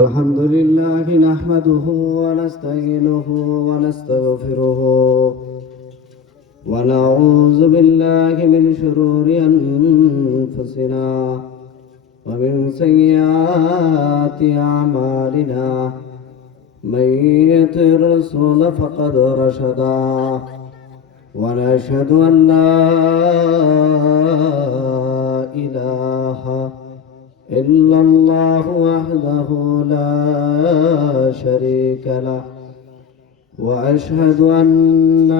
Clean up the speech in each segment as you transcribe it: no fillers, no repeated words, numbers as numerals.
الحمد لله نحمده ونستعينه ونستغفره ونعوذ بالله من شرور أنفسنا ومن سيئات أعمالنا من يطع الرسول فقد رشدا ونشهد أن لا إله إلا الله وحده لا شريك له وأشهد أن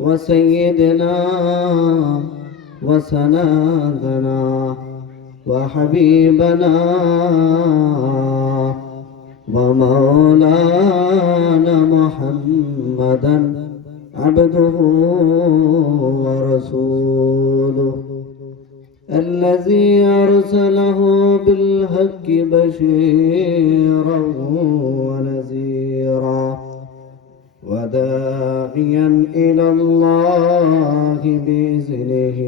وسيدنا وسندنا وحبيبنا ومولانا محمدا عبده ورسوله الذي أرسله بالحق بشيرا ونذيرا وداعيا إلى الله بإذنه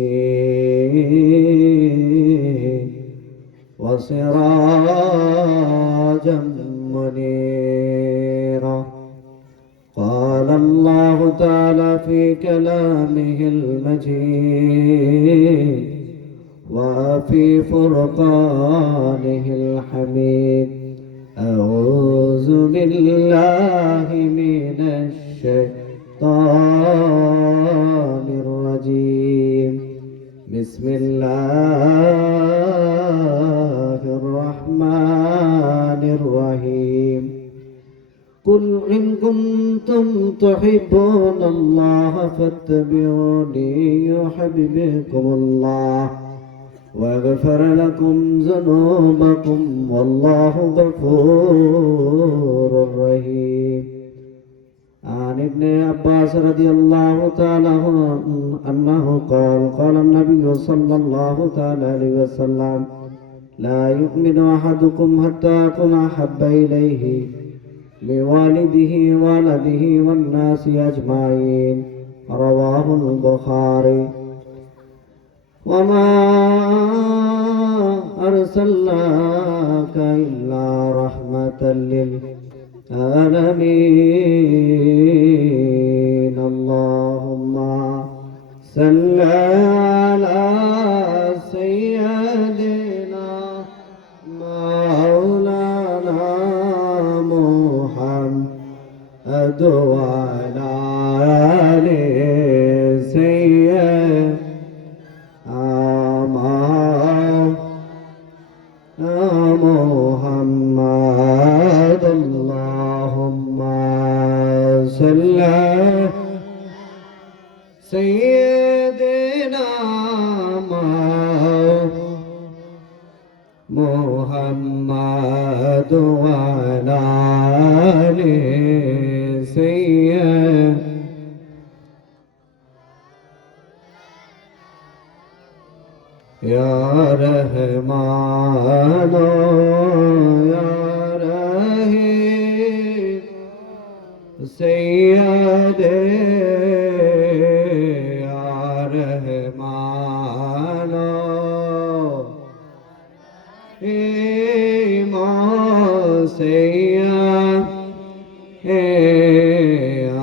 وسراجا منيرا. قال الله تعالى في كلامه المجيد وفي فرقانه الحميد: أعوذ بالله من الشيطان الرجيم. بسم الله الرحمن الرحيم. قل إن كنتم تحبون الله فاتبعوني يحببكم الله ويغفر لكم ذنوبكم والله غفور رحيم. عن ابن عباس رضي الله تعالى أنه قال: قال النبي صلى الله تعالى عليه وسلم: لا يؤمن أحدكم حتى أكون أحب إليه من والده وولده والناس أجمعين. رواه البخاري. وما أرسلناك إلا رحمة للعالمين. اللهم صل على سيدنا مولانا محمد وعلى آل سيدنا محمد. اللهم صل على سيدنا محمد وعلى آل سيدنا. يا رحمن يا رحيم سيدي يا رحمن إيمان سيدي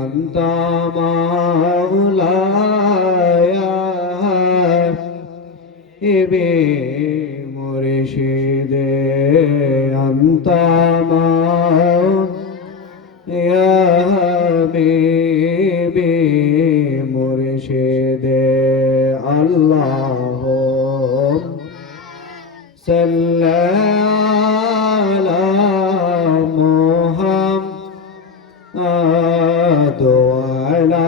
أنت مولاي مرشد أنت يا حبيبي مرشد. اللهم صل على محمد وعلى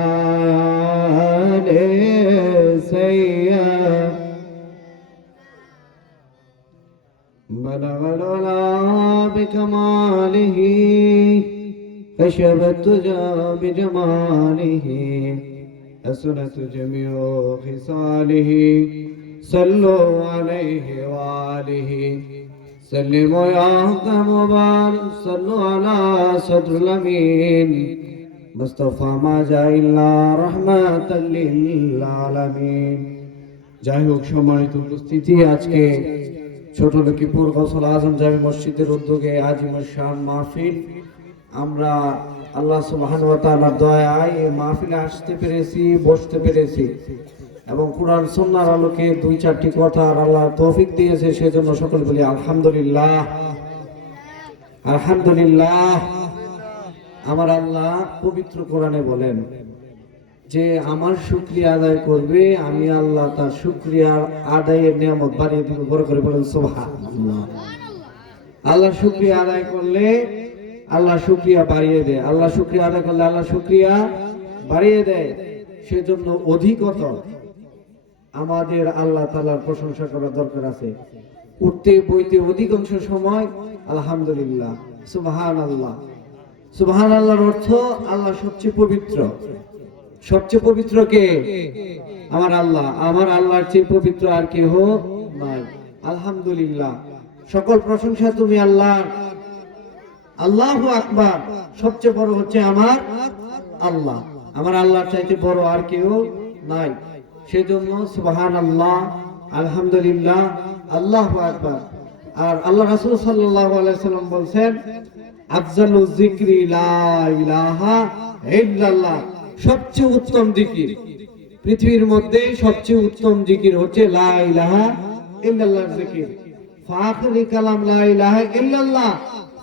آل سيدنا. بلغ العلا بكماله كشف الدجى بجماله حسنت جميع خصاله. صلوا عليه وآله سلموا يا أكرم مبارك. صلوا على صدر الأمين مصطفى ما جاء إلا رحمة للعالمين. যাই হোক, সম্মানিত উপস্থিতি, আজকে ছোট লক্ষ্মীপুর গৌসুল আজম জামি মসজিদের উদ্যোগে আজিমুল শান মাহফিল। আমরা আল্লাহ সুবহানাহু ওয়া তাআলার দয়ায় এই মাহফিলে আসতে পেরেছি, বসতে পেরেছি এবং কোরআন সুন্নাহর আলোকে দুই চারটি কথা আল্লাহ তৌফিক দিয়েছে, সেজন্য সকল বলি আলহামদুলিল্লাহ। আলহামদুলিল্লাহ। আমার আল্লাহ পবিত্র কোরআনে বলেন যে আমার শুকরিয়া আদায় করবে, আমি আল্লাহ তার শুকরিয়া আদায়ের নিয়ামত বাড়িয়ে দিব। বড় করে বলেন সুবহানাল্লাহ। আল্লাহ শুকরিয়া আদায় করলে আল্লাহ শুকরিয়া বাড়িয়ে দেয়, আল্লাহ শুকরিয়া আদায় করলে আল্লাহ শুকরিয়া বাড়িয়ে দেয়। সেজন্য অধিকতর আমাদের আল্লাহ তাআলার প্রশংসা করার দরকার আছে। উঠতে বইতে অধিকাংশ সময় আলহামদুলিল্লাহ, সুবহানাল্লাহ। সুবহানাল্লাহর অর্থ আল্লাহ সবচেয়ে পবিত্র। সবচেয়ে পবিত্র কে? আমার আল্লাহ। আমার আল্লাহর চেয়ে পবিত্র আর কেহ নাই। আলহামদুলিল্লাহ, সকল প্রশংসা তুমি আল্লাহর। আল্লাহু আকবার। সবচেয়ে বড় হচ্ছে আমার আল্লাহ। আমার আল্লাহর চাইতে বড় আর কেউ নাই। সেজন্য সুবহানাল্লাহ, আলহামদুলিল্লাহ, আল্লাহু আকবার। আর আল্লাহ রাসূল সাল্লাল্লাহু আলাইহি সাল্লাম বলেন, আফজালু যিকরি লা ইলাহা ইল্লাল্লাহ। সবচেয়ে উত্তম জিকির, পৃথিবীর মধ্যে সবচেয়ে উত্তম জিকির হচ্ছে লা ইলাহা ইল্লাল্লাহর জিকির। ফাখরি কালাম লা ইলাহা ইল্লাল্লাহ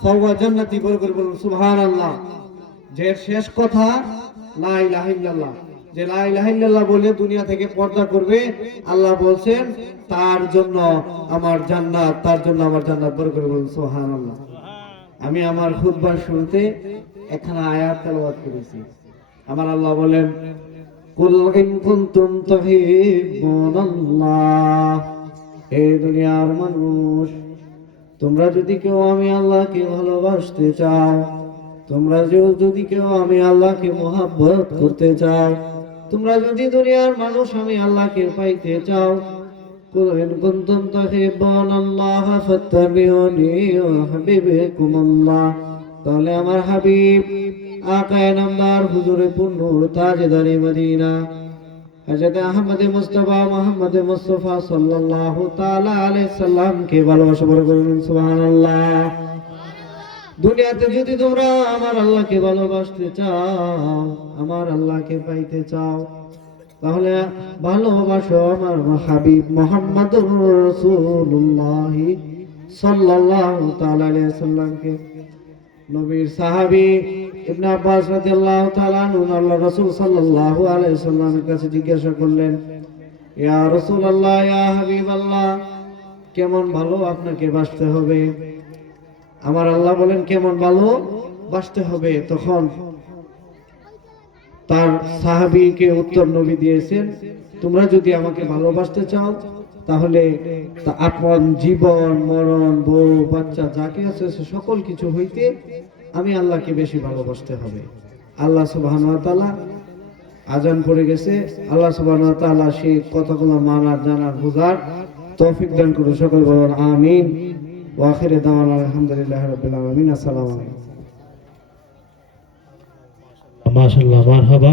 ফাওয়া জান্নাতি। বলে বলুন সুবহানাল্লাহ। যে শেষ কথা লা ইলাহা ইল্লাল্লাহ, যে লা ইলাহা ইল্লাল্লাহ বলে দুনিয়া থেকে পর্দা করবে, আল্লাহ বলছেন তার জন্য আমার জান্নাত, তার জন্য আমার জান্নাত। বলে বলুন সুবহানাল্লাহ। আমি আমার খুতবার শুরুতে একখানা আয়াত তেলাওয়াত করেছি। আমার আল্লাহ বলেন, কুল ইন কুনতুম তুহিব্বুনাল্লাহ। হে দুনিয়ার মানুষ, তোমরা যদি কেউ আমি আল্লাহকে ভালোবাসতে চাও, তোমরা যদি কেউ আমি আল্লাহকে মহব্বত করতে চাও, তোমরা যদি দুনিয়ার মানুষ আমি আল্লাহকে পাইতে চাও, কুল ইন কুনতুম তুহিব্বুনাল্লাহ ফাত্তাবিউনি ইউহিব্বুকুমুল্লাহ। তাহলে আমার হাবিব আকায়ে নামদার হুজুরে পুন্নুর তাজদারে মদিনা হযরত আহমদ মুস্তাফা মুহাম্মদ মুস্তাফা সাল্লাল্লাহু তাআলা আলাইহি সাল্লাম কে ভালোবাসা বড় করুন সুবহানাল্লাহ। দুনিয়াতে যদি তোমরা আমার আল্লাহকে ভালোবাসতে চাও, আমার আল্লাহকে পাইতে চাও, তাহলে ভালোবাসো আমার হাবিব মুহাম্মদুর রাসূলুল্লাহ সাল্লাল্লাহু তাআলা আলাইহি সাল্লামকে। নবীর সাহাবী ইবনে আব্বাস রাদিয়াল্লাহু তাআলা আনহু আল্লাহর রাসূল সাল্লাল্লাহু আলাইহি সাল্লামের কাছে জিজ্ঞাসা করলেন, ইয়া রাসূলুল্লাহ, ইয়া হাবিবাল্লাহ, কেমন ভালো আপনাকে বাসতে হবে? আমার আল্লাহ বলেন কেমন ভালো বাসতে হবে। তখন তার সাহাবীকে উত্তর নবী দিয়েছেন, তোমরা যদি আমাকে ভালোবাসতে চাও, তাহলে আপন জীবন মরণ বউ বাচ্চা যাকে আছে সকল কিছু হইতে আমি আল্লাহকে বেশি ভালোবাসতে হবে। আল্লাহ সুবহানাহু ওয়া তাআলা আজান পড়ে গেছে। আল্লাহ সুবহানাহু ওয়া তাআলা সেই কথাগুলো মানার জানার বুঝার তৌফিক দান করুন। সকল বলুন আমিন। ওয়া আখিরু দাওয়ানা আলহামদুলিল্লাহি রাব্বিল আলামিন। আসসালামু আলাইকুম। মাশাআল্লাহ, মারহাবা।